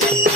you.